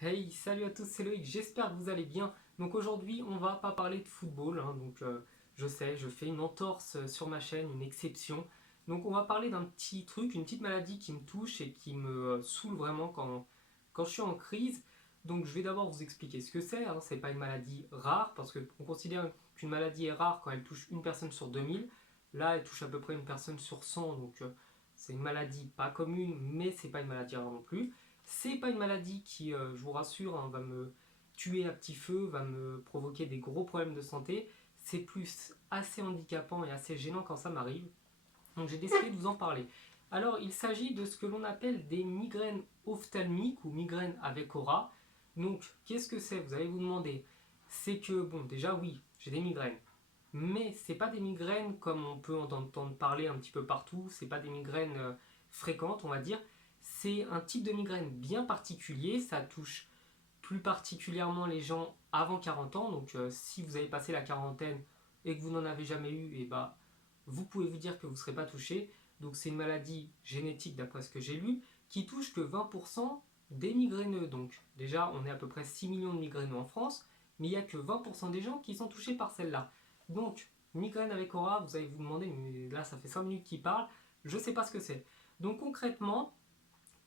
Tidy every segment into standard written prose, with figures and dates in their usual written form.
Hey, salut à tous, c'est Loïc, j'espère que vous allez bien. Donc aujourd'hui, on va pas parler de football, hein, je sais, je fais une entorse sur ma chaîne, une exception. Donc on va parler d'un petit truc, une petite maladie qui me touche et qui me saoule vraiment quand je suis en crise. Donc je vais d'abord vous expliquer ce que c'est, hein. C'est pas une maladie rare, parce qu'on considère qu'une maladie est rare quand elle touche une personne sur 2000. Là, elle touche à peu près une personne sur 100, c'est une maladie pas commune, mais c'est pas une maladie rare non plus. C'est pas une maladie qui, je vous rassure, hein, va me tuer à petit feu, va me provoquer des gros problèmes de santé. C'est plus assez handicapant et assez gênant quand ça m'arrive. Donc j'ai décidé de vous en parler. Alors il s'agit de ce que l'on appelle des migraines ophtalmiques ou migraines avec aura. Donc qu'est-ce que c'est? Vous allez vous demander. C'est que, bon, déjà oui, j'ai des migraines. Mais c'est pas des migraines comme on peut en entendre parler un petit peu partout, c'est pas des migraines fréquentes, on va dire. C'est un type de migraine bien particulier, ça touche plus particulièrement les gens avant 40 ans. Donc si vous avez passé la quarantaine et que vous n'en avez jamais eu, et bah, vous pouvez vous dire que vous ne serez pas touché. Donc c'est une maladie génétique d'après ce que j'ai lu, qui touche que 20% des migraineux. Donc déjà on est à peu près 6 millions de migraineux en France, mais il n'y a que 20% des gens qui sont touchés par celle-là. Donc migraine avec aura, vous allez vous demander, mais là ça fait 5 minutes qu'il parle, je ne sais pas ce que c'est. Donc concrètement,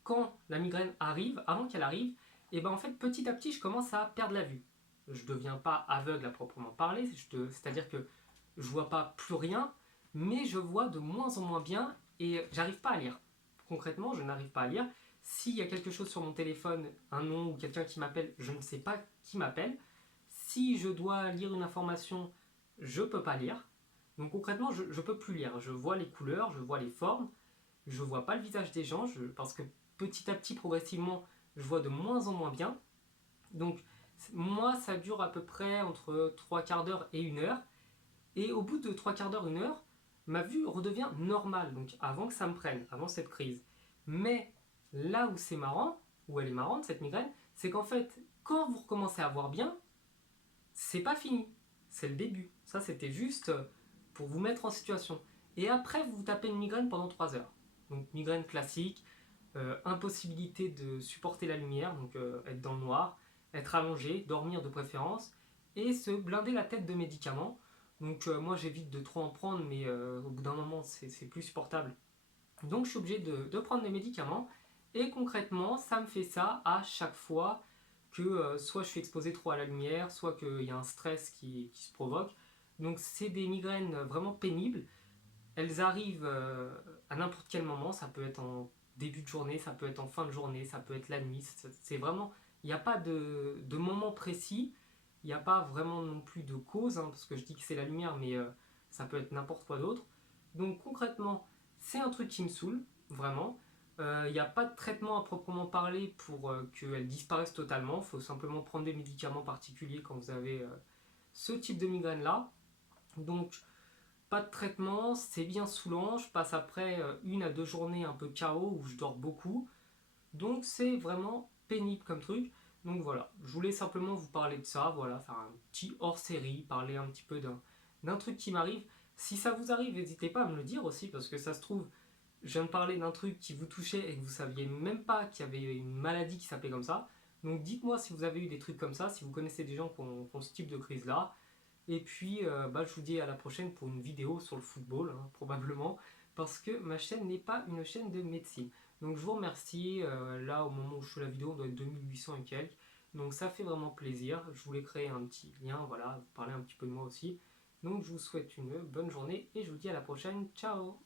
quand la migraine arrive, avant qu'elle arrive, et ben en fait petit à petit je commence à perdre la vue. Je ne deviens pas aveugle à proprement parler, c'est-à-dire que je vois pas plus rien, mais je vois de moins en moins bien et j'arrive pas à lire. Concrètement, je n'arrive pas à lire. S'il y a quelque chose sur mon téléphone, un nom ou quelqu'un qui m'appelle, je ne sais pas qui m'appelle. Si je dois lire une information, je peux pas lire. Donc concrètement, je ne peux plus lire. Je vois les couleurs, je vois les formes, je vois pas le visage des gens, parce que petit à petit, progressivement, je vois de moins en moins bien. Donc moi, ça dure à peu près entre 3 quarts d'heure et 1 heure. Et au bout de 3 quarts d'heure, 1 heure, ma vue redevient normale, donc avant que ça me prenne, avant cette crise. Mais là où c'est marrant, où elle est marrante cette migraine, c'est qu'en fait, quand vous recommencez à voir bien, c'est pas fini, c'est le début. Ça, c'était juste pour vous mettre en situation. Et après, vous vous tapez une migraine pendant 3 heures. Donc migraine classique, impossibilité de supporter la lumière, donc être dans le noir, être allongé, dormir de préférence, et se blinder la tête de médicaments. Donc moi j'évite de trop en prendre, mais au bout d'un moment c'est plus supportable. Donc je suis obligé de prendre des médicaments, et concrètement ça me fait ça à chaque fois que soit je suis exposé trop à la lumière, soit qu'il y a un stress qui se provoque. Donc c'est des migraines vraiment pénibles. Elles arrivent à n'importe quel moment, ça peut être en début de journée, ça peut être en fin de journée, ça peut être la nuit. C'est vraiment, il n'y a pas de moment précis, il n'y a pas vraiment non plus de cause, hein, parce que je dis que c'est la lumière, mais ça peut être n'importe quoi d'autre. Donc concrètement, c'est un truc qui me saoule, vraiment. Il n'y a pas de traitement à proprement parler pour qu'elle disparaisse totalement. Il faut simplement prendre des médicaments particuliers quand vous avez ce type de migraine-là. Donc pas de traitement, c'est bien saoulant. Je passe après 1 à 2 journées un peu KO où je dors beaucoup. Donc c'est vraiment pénible comme truc. Donc voilà, je voulais simplement vous parler de ça, voilà, faire un petit hors-série, parler un petit peu d'un truc qui m'arrive. Si ça vous arrive, n'hésitez pas à me le dire aussi, parce que ça se trouve, je viens de parler d'un truc qui vous touchait et que vous saviez même pas qu'il y avait une maladie qui s'appelait comme ça. Donc dites-moi si vous avez eu des trucs comme ça, si vous connaissez des gens qui ont ce type de crise-là. Et puis, bah, je vous dis à la prochaine pour une vidéo sur le football, hein, probablement, parce que ma chaîne n'est pas une chaîne de médecine. Donc je vous remercie. Là, au moment où je fais la vidéo, on doit être 2800 et quelques. Donc ça fait vraiment plaisir. Je voulais créer un petit lien, voilà, vous parler un petit peu de moi aussi. Donc je vous souhaite une bonne journée et je vous dis à la prochaine. Ciao!